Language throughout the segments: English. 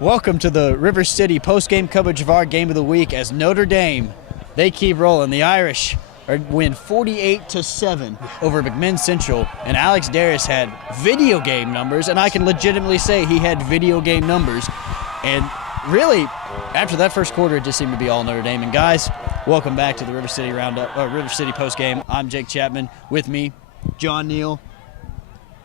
Welcome to the River City post-game coverage of our game of the week as Notre Dame, they keep rolling. The Irish win 48-7 over McMinn Central, and Alex Darris had video game numbers, and I can legitimately say he had video game numbers. And really, after that first quarter, it just seemed to be all Notre Dame. And guys, welcome back to the River City River City post-game. I'm Jake Chapman. With me, John Neal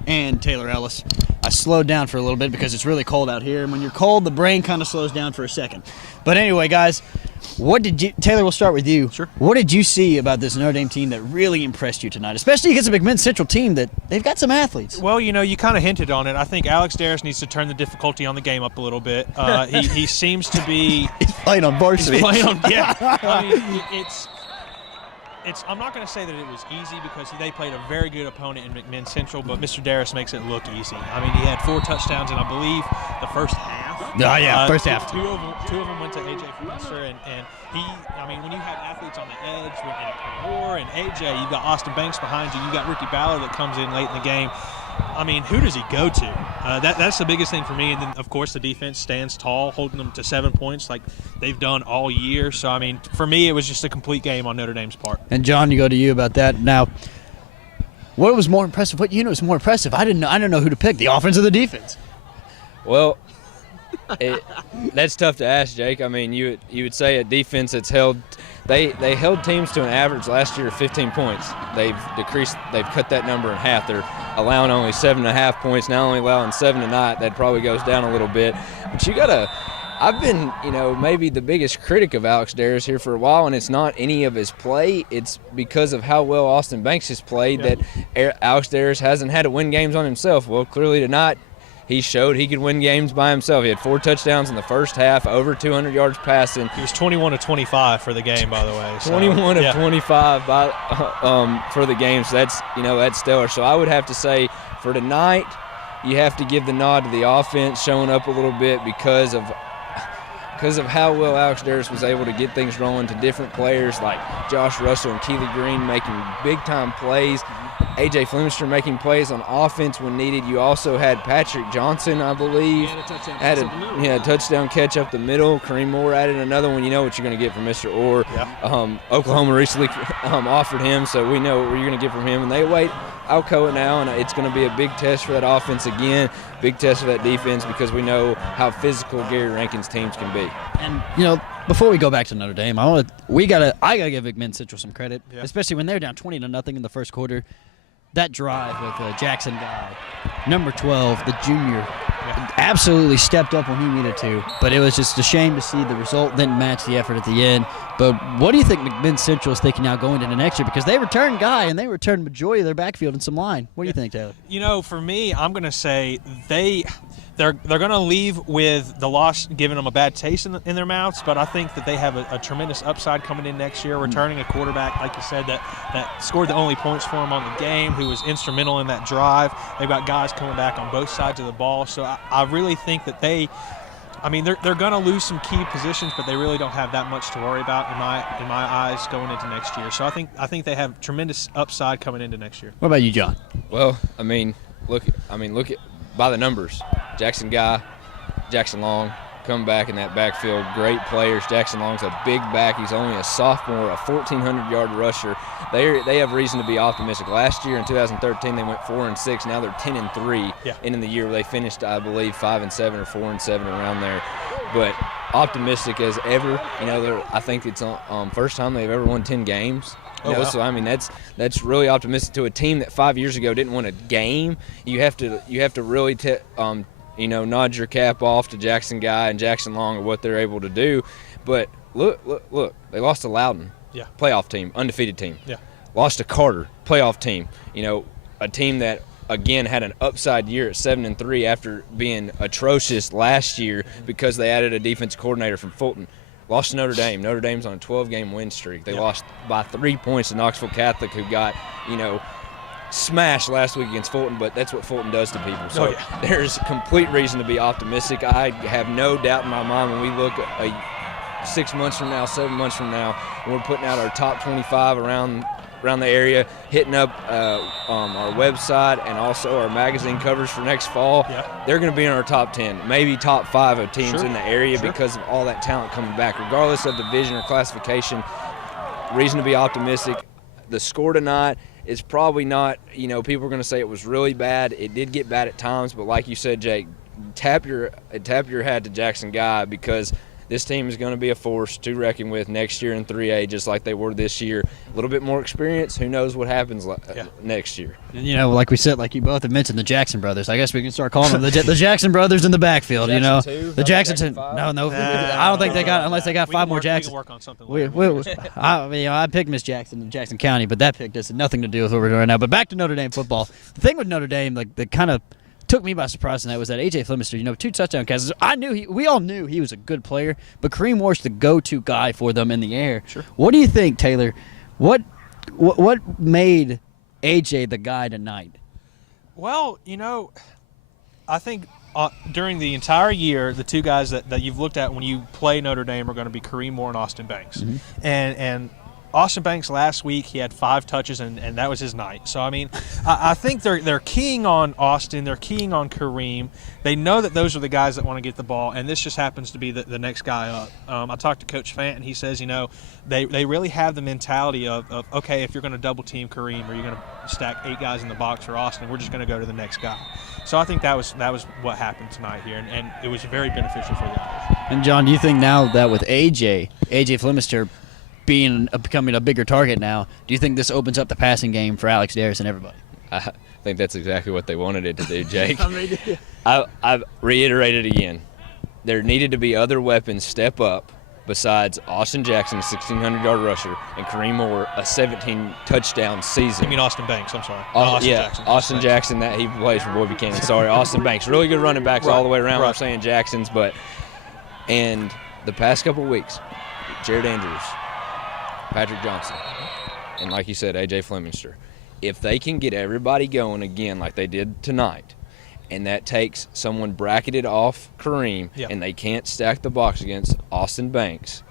and Taylor Ellis. I slowed down for a little bit because it's really cold out here, and when you're cold, the brain kind of slows down for a second. But anyway, guys, Taylor, we'll start with you. Sure. What did you see about this Notre Dame team that really impressed you tonight, especially against the McMinn Central team that they've got some athletes? Well, you kind of hinted on it. I think Alex Darris needs to turn the difficulty on the game up a little bit. He seems to be – He's playing on varsity. Yeah. I mean, I'm not going to say that it was easy because they played a very good opponent in McMinn Central, but Mr. Darris makes it look easy. I mean, he had 4 touchdowns in, I believe, the first half. Oh, yeah, first half. Two of them went to A.J. Foster, and when you have athletes on the edge, and Moore and A.J., you've got Austin Banks behind you, you've got Ricky Ballard that comes in late in the game. I mean, who does he go to? That's the biggest thing for me. And then, of course, the defense stands tall, holding them to 7 points like they've done all year. So, I mean, for me, it was just a complete game on Notre Dame's part. And, John, you go to you about that. Now, what was more impressive? What unit was more impressive? I didn't know who to pick, the offense or the defense. Well, that's tough to ask, Jake. I mean, you would say a defense that's held – they held teams to an average last year of 15 points. They've cut that number in half. They're allowing only 7.5 points, now only allowing 7 tonight. That probably goes down a little bit. But I've been, maybe the biggest critic of Alex Darris here for a while, and it's not any of his play. It's because of how well Austin Banks has played that Alex Darris hasn't had to win games on himself. Well, clearly tonight, he showed he could win games by himself. He had 4 touchdowns in the first half, over 200 yards passing. He was 21 of 25 for the game, by the way. So, 21 of 25 for the game. So that's stellar. So I would have to say for tonight, you have to give the nod to the offense showing up a little bit because of how well Alex Darris was able to get things rolling to different players like Josh Russell and Keely Green making big-time plays. A.J. Flemster making plays on offense when needed. You also had Patrick Johnson, I believe, had a touchdown catch up the middle. Kareem Moore added another one. You know what you're going to get from Mr. Orr. Yeah. Oklahoma recently offered him, so we know what you're going to get from him. And they await Alcoa now, and it's going to be a big test for that offense again, big test for that defense because we know how physical Gary Rankin's teams can be. And, before we go back to Notre Dame, I gotta give McMinn Central some credit, especially when they're down 20-0 in the first quarter. That drive with Jackson Guy, number 12, the junior, absolutely stepped up when he needed to. But it was just a shame to see the result didn't match the effort at the end. But what do you think McMinn Central is thinking now going into next year? Because they returned Guy and they returned majority of their backfield and some line. What do you think, Taylor? For me, I'm going to say they're going to leave with the loss giving them a bad taste in their mouths, but I think that they have a tremendous upside coming in next year, returning a quarterback, like you said, that scored the only points for them on the game, who was instrumental in that drive. They've got guys coming back on both sides of the ball, so I really think that they're going to lose some key positions, but they really don't have that much to worry about in my eyes going into next year. So I think they have tremendous upside coming into next year. What about you, John? Well, look at by the numbers. Jackson Guy, Jackson Long come back in that backfield. Great players. Jackson Long's a big back. He's only a sophomore, a 1,400-yard rusher. They have reason to be optimistic. Last year in 2013, they went 4-6. Now they're 10-3. Ending the year where they finished, I believe, 5-7 or 4-7 around there. But optimistic as ever. I think it's first time they've ever won 10 games. So that's really optimistic to a team that 5 years ago didn't win a game. You have to really nod your cap off to Jackson Guy and Jackson Long and what they're able to do. But look, they lost to Loudon, playoff team, undefeated team. Lost to Carter, playoff team. A team that again had an upside year at 7-3 after being atrocious last year because they added a defense coordinator from Fulton. Lost to Notre Dame. Notre Dame's on a 12-game win streak. They lost by 3 points to Knoxville Catholic, who got, smashed last week against Fulton, but that's what Fulton does to people. So there's complete reason to be optimistic. I have no doubt in my mind when we look 6 months from now, 7 months from now, when we're putting out our top 25 around around the area, hitting up our website and also our magazine covers for next fall, they're going to be in our top 10, maybe top 5 of teams in the area because of all that talent coming back, regardless of division or classification. Reason to be optimistic. The score tonight is probably not, people are going to say it was really bad. It did get bad at times, but like you said, Jake, tap your hat to Jackson Guy, because this team is going to be a force to reckon with next year in 3A, just like they were this year. A little bit more experience. Who knows what happens next year? And, like we said, like you both have mentioned, the Jackson brothers. I guess we can start calling them the Jackson brothers in the backfield. The Jackson 2. No, I don't think they got, unless they got 5 more Jacksons. We can work on something later. I picked Miss Jackson in Jackson County, but that pick has nothing to do with what we're doing right now. But back to Notre Dame football. The thing with Notre Dame, like, that kind of took me by surprise tonight was that A.J. Flemister, 2 touchdown catches. We all knew he was a good player, but Kareem Moore's the go-to guy for them in the air. Sure. What do you think, Taylor? What made A.J. the guy tonight? Well, I think during the entire year, the 2 guys that you've looked at when you play Notre Dame are going to be Kareem Moore and Austin Banks. Mm-hmm. And Austin Banks last week, he had 5 touches, and that was his night. So, I think they're keying on Austin. They're keying on Kareem. They know that those are the guys that want to get the ball, and this just happens to be the next guy up. I talked to Coach Fant, and he says, they really have the mentality of okay, if you're going to double-team Kareem or you're going to stack 8 guys in the box for Austin, we're just going to go to the next guy. So I think that was what happened tonight here, and it was very beneficial for the Irish. And, John, do you think now that with A.J. Flemister becoming a bigger target now, do you think this opens up the passing game for Alex Darris and everybody? I think that's exactly what they wanted it to do, Jake. I've reiterated again. There needed to be other weapons step up besides Austin Jackson, a 1,600-yard rusher, and Kareem Moore, a 17-touchdown season. You mean Austin Banks, I'm sorry. Austin Jackson, that he plays for Boy Buchanan. Sorry, Austin Banks. Really good running backs all the way around. I'm saying Jackson's, and the past couple of weeks, Jared Andrews, Patrick Johnson, and like you said, A.J. Flemister. If they can get everybody going again like they did tonight, and that takes someone bracketed off Kareem, and they can't stack the box against Austin Banks,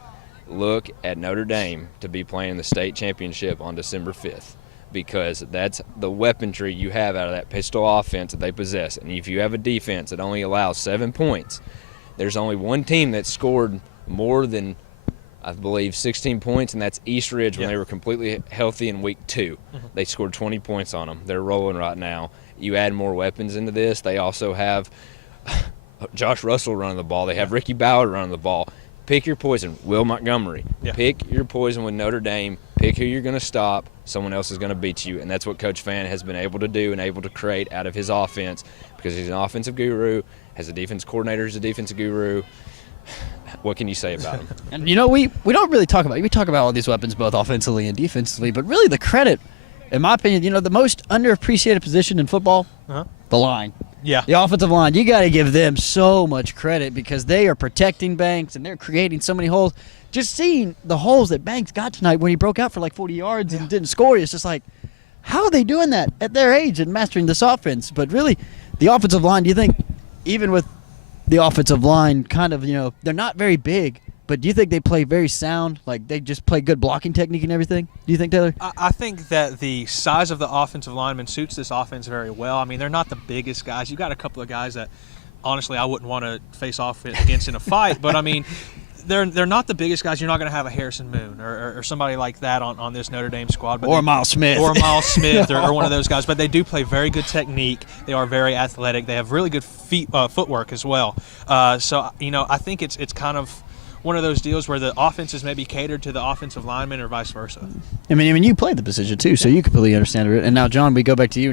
look at Notre Dame to be playing the state championship on December 5th, because that's the weaponry you have out of that pistol offense that they possess. And if you have a defense that only allows 7 points, there's only one team that scored more than, I believe, 16 points, and that's East Ridge when they were completely healthy in week 2. Mm-hmm. They scored 20 points on them. They're rolling right now. You add more weapons into this. They also have Josh Russell running the ball. They have Ricky Ballard running the ball. Pick your poison. Will Montgomery. Yeah. Pick your poison with Notre Dame. Pick who you're going to stop. Someone else is going to beat you, and that's what Coach Fant has been able to do and able to create out of his offense, because he's an offensive guru, has a defense coordinator who's a defensive guru. What can you say about him? And, we don't really talk about it. We talk about all these weapons both offensively and defensively, but really the credit, in my opinion, the most underappreciated position in football, the line. Yeah. The offensive line. You got to give them so much credit, because they are protecting Banks and they're creating so many holes. Just seeing the holes that Banks got tonight when he broke out for like 40 yards and didn't score, it's just like, how are they doing that at their age and mastering this offense? But really, the offensive line, do you think, even with the offensive line kind of, they're not very big, but do you think they play very sound? Like, they just play good blocking technique and everything? Do you think, Taylor? I think that the size of the offensive lineman suits this offense very well. They're not the biggest guys. You got a couple of guys that, honestly, I wouldn't want to face off against in a fight, but they're not the biggest guys. You're not going to have a Harrison Moon or somebody like that on this Notre Dame squad. But Miles Smith. Or Miles Smith or one of those guys. But they do play very good technique. They are very athletic. They have really good footwork as well. So I think it's kind of one of those deals where the offense is maybe catered to the offensive lineman or vice versa. You played the position too, so you completely understand it. And now, John, we go back to you.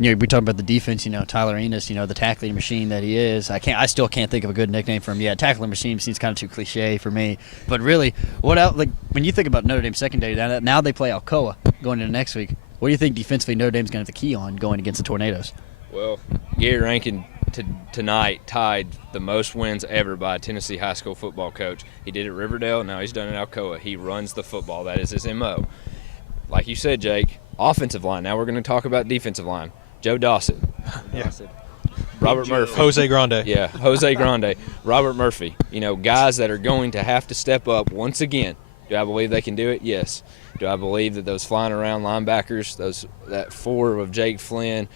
We talk about the defense. Tyler Enos. The tackling machine that he is. I still can't think of a good nickname for him. Yeah, tackling machine seems kind of too cliche for me. But really, what else? Like, when you think about Notre Dame secondary, now they play Alcoa going into next week. What do you think defensively Notre Dame's going to have the key on going against the Tornadoes? Well, Gary Rankin tonight tied the most wins ever by a Tennessee high school football coach. He did it at Riverdale. Now he's done it at Alcoa. He runs the football. That is his M.O. Like you said, Jake, offensive line. Now we're going to talk about defensive line. Joe Dawson. Robert Murphy. Jose Grande. Yeah, Jose Grande. Robert Murphy. Guys that are going to have to step up once again. Do I believe they can do it? Yes. Do I believe that those flying around linebackers, that four of Jake Flynn,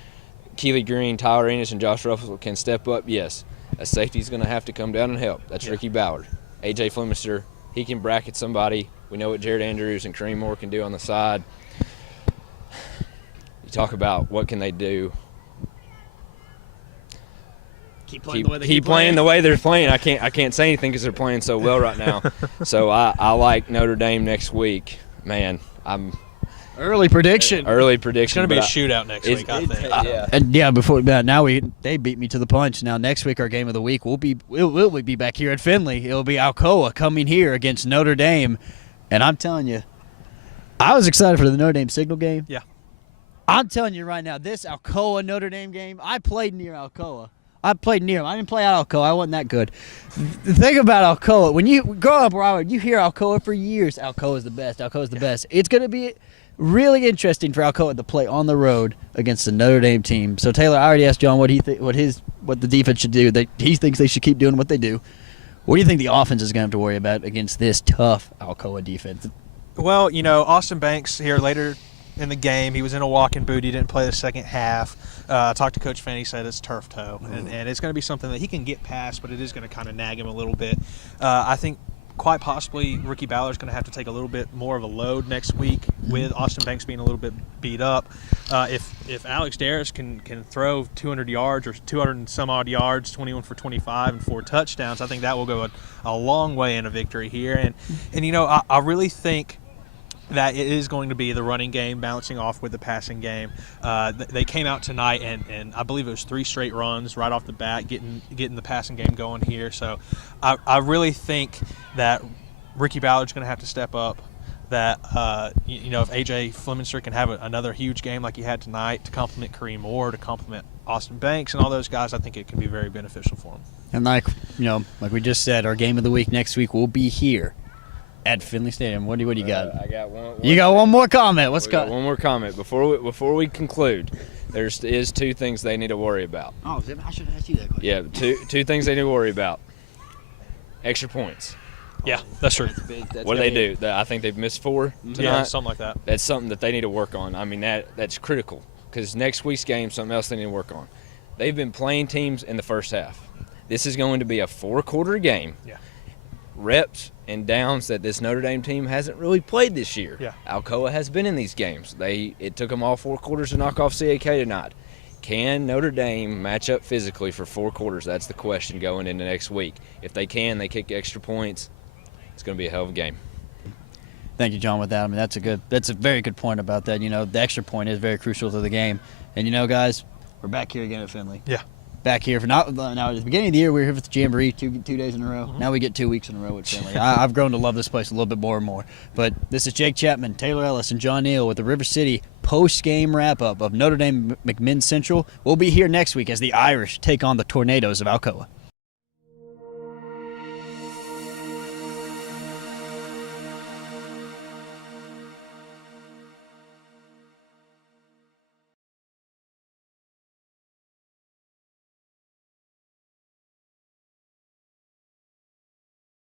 Keely Green, Tyler Ennis, and Josh Russell can step up? Yes. A safety's going to have to come down and help. That's Ricky Ballard. A.J. Flemister, he can bracket somebody. We know what Jared Andrews and Kareem Moore can do on the side. You talk about what can they do. Keep playing the way they keep playing the way they're playing. I can't say anything because they're playing so well right now. So I like Notre Dame next week. Man, Early prediction. It's going to be a shootout next week, I think. They beat me to the punch. Now next week our game of the week we'll be back here at Finley. It'll be Alcoa coming here against Notre Dame, and I'm telling you, I was excited for the Notre Dame Signal game. Yeah. I'm telling you right now, this Alcoa Notre Dame game, I played near Alcoa. I played near them. I didn't play out Alcoa. I wasn't that good. The thing about Alcoa, when you grow up, Robert, you hear Alcoa for years. Alcoa is the best. Alcoa is the best. It's going to be really interesting for Alcoa to play on the road against the Notre Dame team. So Taylor, I already asked John what the defense should do. He thinks they should keep doing what they do. What do you think the offense is going to have to worry about against this tough Alcoa defense? Well, Austin Banks here later in the game, he was in a walking boot. He didn't play the second half. I talked to Coach Fenn. He said it's turf toe, and it's going to be something that he can get past, but it is going to kind of nag him a little bit. I think quite possibly Ricky Ballard's going to have to take a little bit more of a load next week with Austin Banks being a little bit beat up. If Alex Darris can throw 200 yards or 200 and some odd yards, 21 for 25 and 4 touchdowns, I think that will go a long way in a victory here. And I really think that it is going to be the running game bouncing off with the passing game. They came out tonight, and I believe it was 3 straight runs right off the bat, getting the passing game going here. So I really think that Ricky Ballard's going to have to step up. That if A.J. Fleminster can have another huge game like he had tonight to complement Kareem Moore, to complement Austin Banks and all those guys, I think it can be very beneficial for him. And like we just said, our game of the week next week will be here at Finley Stadium. What do you got? I got one. You got one more comment. One more comment before we conclude. There is 2 things they need to worry about. Oh, I should have asked you that question. Yeah, two things they need to worry about. Extra points. Yeah, that's true. What do they do? I think they've missed 4 tonight. Yeah, something like that. That's something that they need to work on. I mean, that's critical because next week's game, something else they need to work on. They've been playing teams in the first half. This is going to be a 4-quarter game. Yeah. Reps and downs that this Notre Dame team hasn't really played this year. Yeah. Alcoa has been in these games. It took them all 4 quarters to knock off CAK tonight. Can Notre Dame match up physically for 4 quarters? That's the question going into next week. If they can, they kick extra points. It's going to be a hell of a game. Thank you, John, with that. I mean, that's a very good point about that. The extra point is very crucial to the game. And, guys, we're back here again at Finley. Yeah. Back here now at the beginning of the year we were here for the Jamboree 2 days in a row. Now we get 2 weeks in a row with Finley. I've grown to love this place a little bit more and more. But this is Jake Chapman, Taylor Ellis, and John Neal with the River City post-game wrap-up of Notre Dame McMinn Central. We'll be here next week as the Irish take on the Tornadoes of Alcoa.